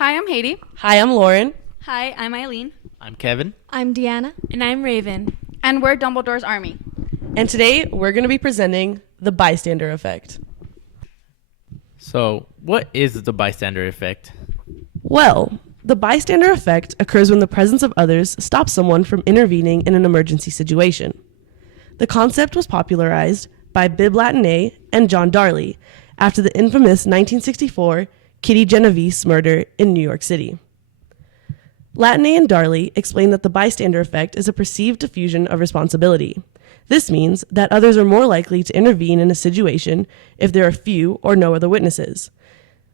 Hi, I'm Haiti. Hi, I'm Lauren. Hi, I'm Eileen. I'm Kevin. I'm Deanna. And I'm Raven. And we're Dumbledore's Army. And today we're going to be presenting the Bystander Effect. So, what is the bystander effect? Well, the bystander effect occurs when the presence of others stops someone from intervening in an emergency situation. The concept was popularized by Bib Latané and John Darley after the infamous 1964 Kitty Genovese murder in New York City. Latané and Darley explained that the bystander effect is a perceived diffusion of responsibility. This means that others are more likely to intervene in a situation if there are few or no other witnesses.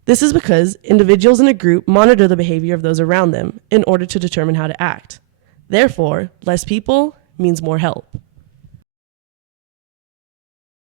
This is because individuals in a group monitor the behavior of those around them in order to determine how to act. Therefore, less people means more help.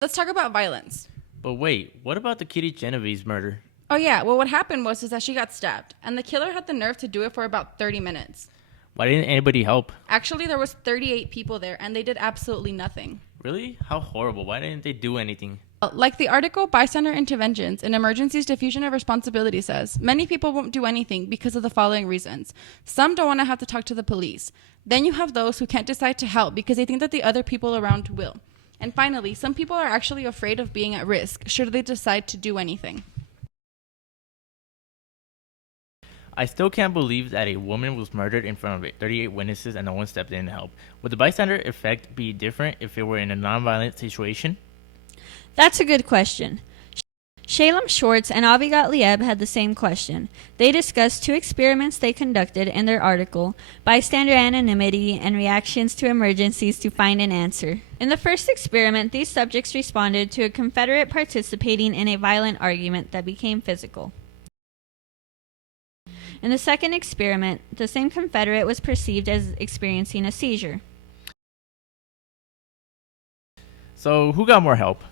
Let's talk about violence. But wait, what about the Kitty Genovese murder? Oh yeah, well what happened was that she got stabbed, and the killer had the nerve to do it for about 30 minutes. Why didn't anybody help? Actually, there was 38 people there, and they did absolutely nothing. Really? How horrible. Why didn't they do anything? Like the article Bystander Interventions in Emergencies Diffusion of Responsibility says, many people won't do anything because of the following reasons. Some don't want to have to talk to the police. Then you have those who can't decide to help because they think that the other people around will. And finally, some people are actually afraid of being at risk should they decide to do anything. I still can't believe that a woman was murdered in front of 38 witnesses and no one stepped in to help. Would the bystander effect be different if it were in a nonviolent situation? That's a good question. Shalem Schwartz and Avigat Lieb had the same question. They discussed two experiments they conducted in their article, Bystander Anonymity and Reactions to Emergencies, to find an answer. In the first experiment, these subjects responded to a Confederate participating in a violent argument that became physical. In the second experiment, the same Confederate was perceived as experiencing a seizure. So, who got more help?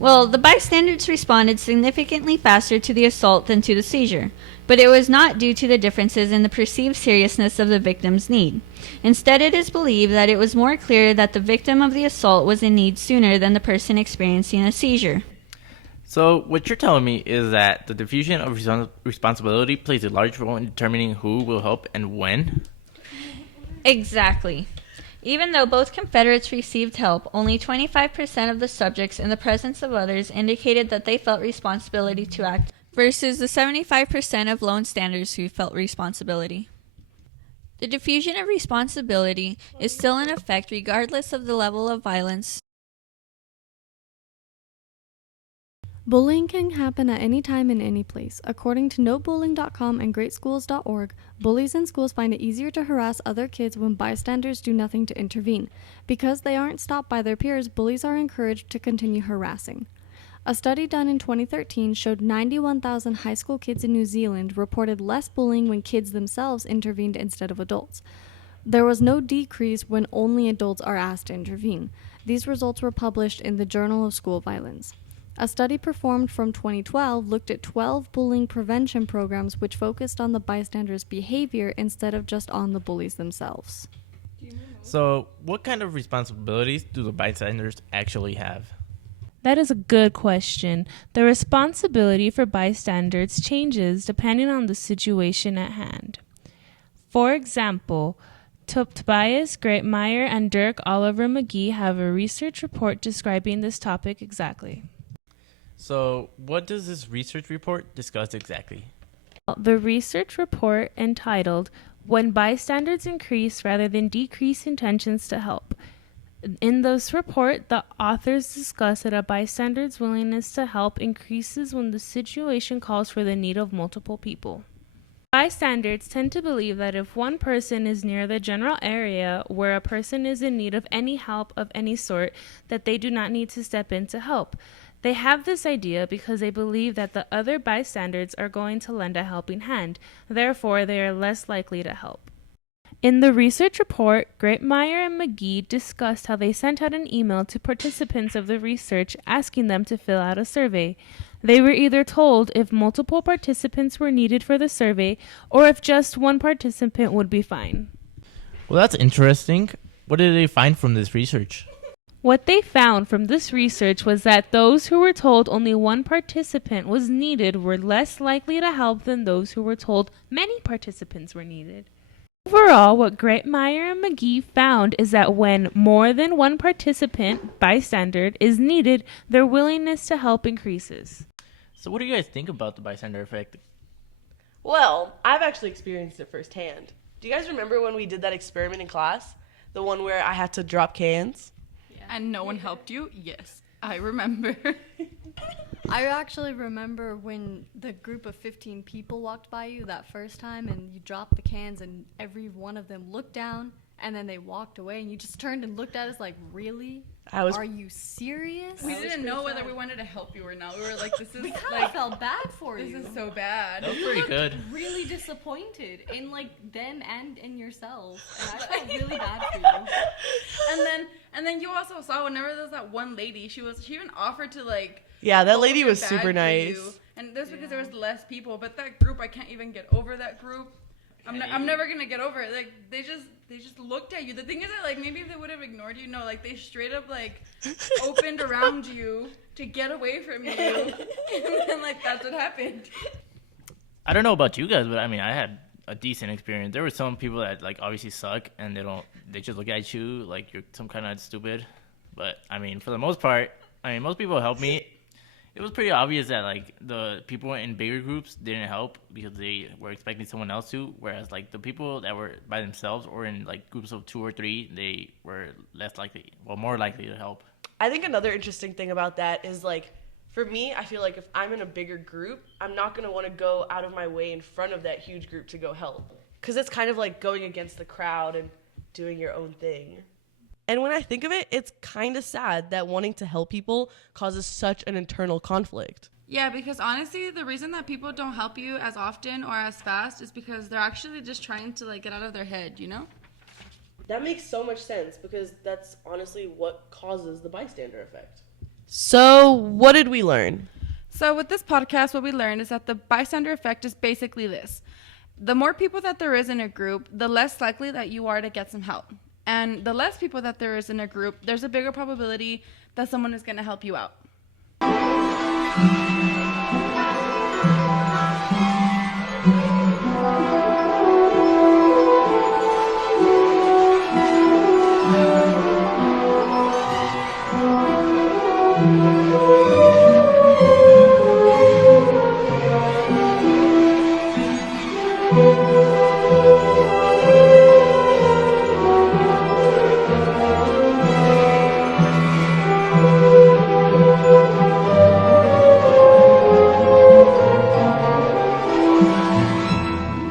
Well, the bystanders responded significantly faster to the assault than to the seizure, but it was not due to the differences in the perceived seriousness of the victim's need. Instead, it is believed that it was more clear that the victim of the assault was in need sooner than the person experiencing a seizure. So, what you're telling me is that the diffusion of responsibility plays a large role in determining who will help and when? Exactly. Even though both Confederates received help, only 25% of the subjects in the presence of others indicated that they felt responsibility to act, versus the 75% of lone standers who felt responsibility. The diffusion of responsibility is still in effect regardless of the level of violence. Bullying can happen at any time in any place. According to NoBullying.com and GreatSchools.org, bullies in schools find it easier to harass other kids when bystanders do nothing to intervene. Because they aren't stopped by their peers, bullies are encouraged to continue harassing. A study done in 2013 showed 91,000 high school kids in New Zealand reported less bullying when kids themselves intervened instead of adults. There was no decrease when only adults are asked to intervene. These results were published in the Journal of School Violence. A study performed from 2012 looked at 12 bullying prevention programs which focused on the bystanders' behavior instead of just on the bullies themselves. So, what kind of responsibilities do the bystanders actually have? That is a good question. The responsibility for bystanders changes depending on the situation at hand. For example, Tobias Greatmeyer and Dirk Oliver McGee have a research report describing this topic exactly. So, what does this research report discuss exactly? The research report, entitled When Bystanders Increase Rather Than Decrease Intentions to Help. In this report, the authors discuss that a bystander's willingness to help increases when the situation calls for the need of multiple people. Bystanders tend to believe that if one person is near the general area where a person is in need of any help of any sort, that they do not need to step in to help. They have this idea because they believe that the other bystanders are going to lend a helping hand. Therefore, they are less likely to help. In the research report, Greatmeyer and McGee discussed how they sent out an email to participants of the research asking them to fill out a survey. They were either told if multiple participants were needed for the survey or if just one participant would be fine. Well, that's interesting. What did they find from this research? What they found from this research was that those who were told only one participant was needed were less likely to help than those who were told many participants were needed. Overall, what Greitmeyer and McGee found is that when more than one participant, bystander, is needed, their willingness to help increases. So what do you guys think about the bystander effect? Well, I've actually experienced it firsthand. Do you guys remember when we did that experiment in class? The one where I had to drop cans? And no one helped you? Yes, I remember. I actually remember when the group of 15 people walked by you that first time and you dropped the cans and every one of them looked down and then they walked away and you just turned and looked at us like, really? Are you serious? We didn't know whether we wanted to help you or not. We were like, this is I felt bad for this you. is so bad. That was pretty good. Really disappointed in like them and in yourself, and I felt really bad for you. And then you also saw whenever there was that one lady, she even offered to like. Yeah, that lady hold your was bag super for nice. you. And that's because there was less people. But that group, I can't even get over that group. I'm never gonna get over it. Like they just looked at you. The thing is that like maybe if they would have ignored you, no, like they straight up like opened around you to get away from you, and then like that's what happened. I don't know about you guys, but I mean, I had a decent experience. There were some people that like obviously suck, and they just look at you like you're some kind of stupid. But I mean, for the most part, I mean, most people helped me. It was pretty obvious that like the people in bigger groups didn't help because they were expecting someone else to, whereas like the people that were by themselves or in like groups of 2 or 3, they were more likely to help. I think another interesting thing about that is like, for me, I feel like if I'm in a bigger group, I'm not going to want to go out of my way in front of that huge group to go help. Because it's kind of like going against the crowd and doing your own thing. And when I think of it, it's kind of sad that wanting to help people causes such an internal conflict. Yeah, because honestly, the reason that people don't help you as often or as fast is because they're actually just trying to like get out of their head, you know? That makes so much sense because that's honestly what causes the bystander effect. So, what did we learn? So with this podcast, what we learned is that the bystander effect is basically this. The more people that there is in a group, the less likely that you are to get some help. And the less people that there is in a group, there's a bigger probability that someone is going to help you out.